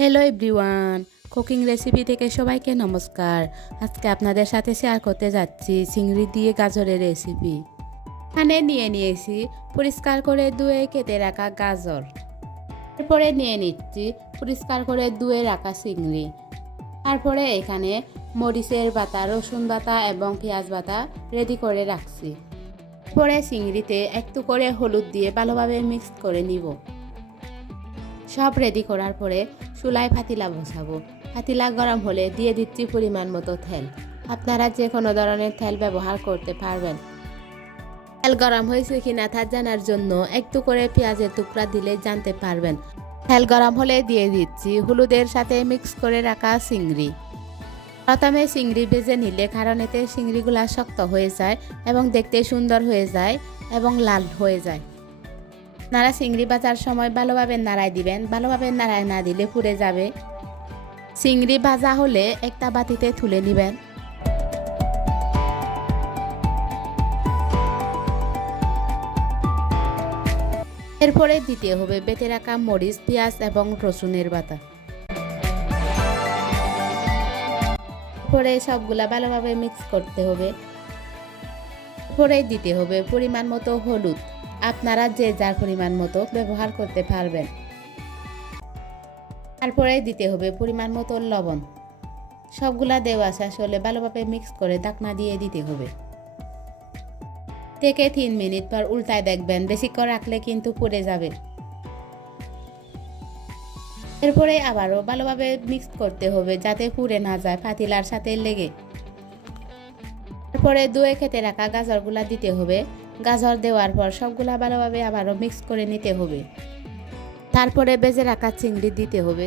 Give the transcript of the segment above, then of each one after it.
Hello everyone, cooking recipe থেকে সবাইকে নমস্কার। আজকে আপনাদের সাথে শেয়ার করতে যাচ্ছি চিংড়ি দিয়ে গাজরের রেসিপি। এখানে নিয়েছি পরিষ্কার করে ধুয়ে কেটে রাখা গাজর। এরপরে নিয়ে নিচ্ছি পরিষ্কার করে ধুয়ে রাখা চিংড়ি। তারপরে এখানে মরিচের বাটা, রসুন বাটা এবং পেঁয়াজ বাটা রেডি করে রাখছি। পরে চিংড়িতে একটু করে হলুদ দিয়ে ভালোভাবে মিক্স করে নিব। সব রেডি করার পরে চুলায় পাতিলা বসাবো। পাতিলা গরম হলে দিয়ে দিচ্ছি পরিমাণ মতো তেল। আপনারা যে কোনো ধরনের তেল ব্যবহার করতে পারবেন। তেল গরম হয়েছে কিনা তা জানার জন্য একটু করে পেঁয়াজের টুকরা দিলে জানতে পারবেন। তেল গরম হলে দিয়ে দিচ্ছি হলুদের সাথে মিক্স করে রাখা চিংড়ি। প্রথমে চিংড়ি ভেজে নিলে কারণ এতে চিংড়িগুলা শক্ত হয়ে যায় এবং দেখতে সুন্দর হয়ে যায় এবং লাল হয়ে যায়। নাড়া চিংড়ি ভাজার সময় ভালোভাবে নাড়াই দিবেন। ভালোভাবে নাড়াই না দিলে পুড়ে যাবে। চিংড়ি ভাজা হলে একটা বাটিতে তুলে নেবেন। এরপরে দিতে হবে বেটে রাখা মরিচ, পেঁয়াজ এবং রসুনের বাটা। পরে সবগুলা ভালোভাবে মিক্স করতে হবে। পরে দিতে হবে পরিমাণ মতো হলুদ। আপনারা যে যার পরিমাণ মতো ব্যবহার করতে পারবেন। তারপরে দিতে হবে পরিমাণ মতো লবণ। সবগুলা দেওয়া শেষ হলে ভালোভাবে মিক্স করে ঢাকনা দিয়ে দিতে হবে। থেকে 3 মিনিট পর উল্টায় দেখবেন, বেশিক্ষণ রাখলে কিন্তু পুড়ে যাবে। এরপরে আবারও ভালোভাবে মিক্স করতে হবে যাতে পুড়ে না যায় পাতিলার সাথে লেগে। তারপরে ধুয়ে কেটে রাখা গাজরগুলা দিতে হবে। গাজর দেওয়ার পর সবগুলা ভালোভাবে আবারও মিক্স করে নিতে হবে। তারপরে ভেজে রাখা চিংড়ি দিতে হবে।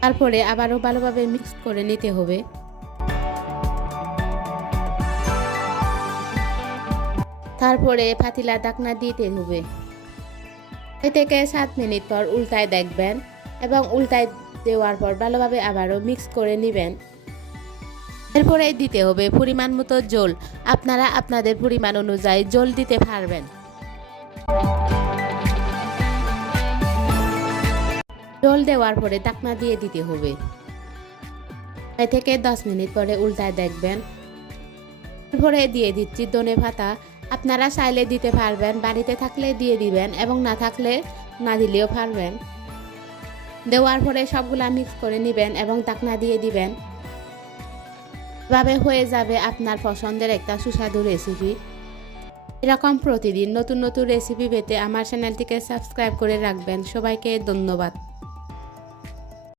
তারপরে আবারও ভালোভাবে মিক্স করে নিতে হবে। তারপরে পাতিলা ঢাকনা দিতে হবে। এ থেকে 7 মিনিট পর উল্টায় দেখবেন এবং উল্টায় দেওয়ার পর ভালোভাবে আবারও মিক্স করে নেবেন। এরপরে দিতে হবে পরিমাণ মতো জল। আপনারা আপনাদের পরিমাণ অনুযায়ী জল দিতে পারবেন। জল দেওয়ার পরে ঢাকনা দিয়ে দিতে হবে। এ থেকে 10 মিনিট পরে উল্টায় দেখবেন। এরপরে দিয়ে দিচ্ছি ধনে পাতা। আপনারা চাইলে দিতে পারবেন, বাড়িতে থাকলে দিয়ে দিবেন এবং না থাকলে না দিলেও পারবেন। দেওয়ার পরে সবগুলা মিক্স করে নেবেন এবং ঢাকনা দিয়ে দিবেন। এভাবে হয়ে যাবে আপনার পছন্দের একটা সুস্বাদু রেসিপি। এরকম প্রতিদিন নতুন নতুন রেসিপি পেতে আমার চ্যানেলটিকে সাবস্ক্রাইব করে রাখবেন। সবাইকে ধন্যবাদ।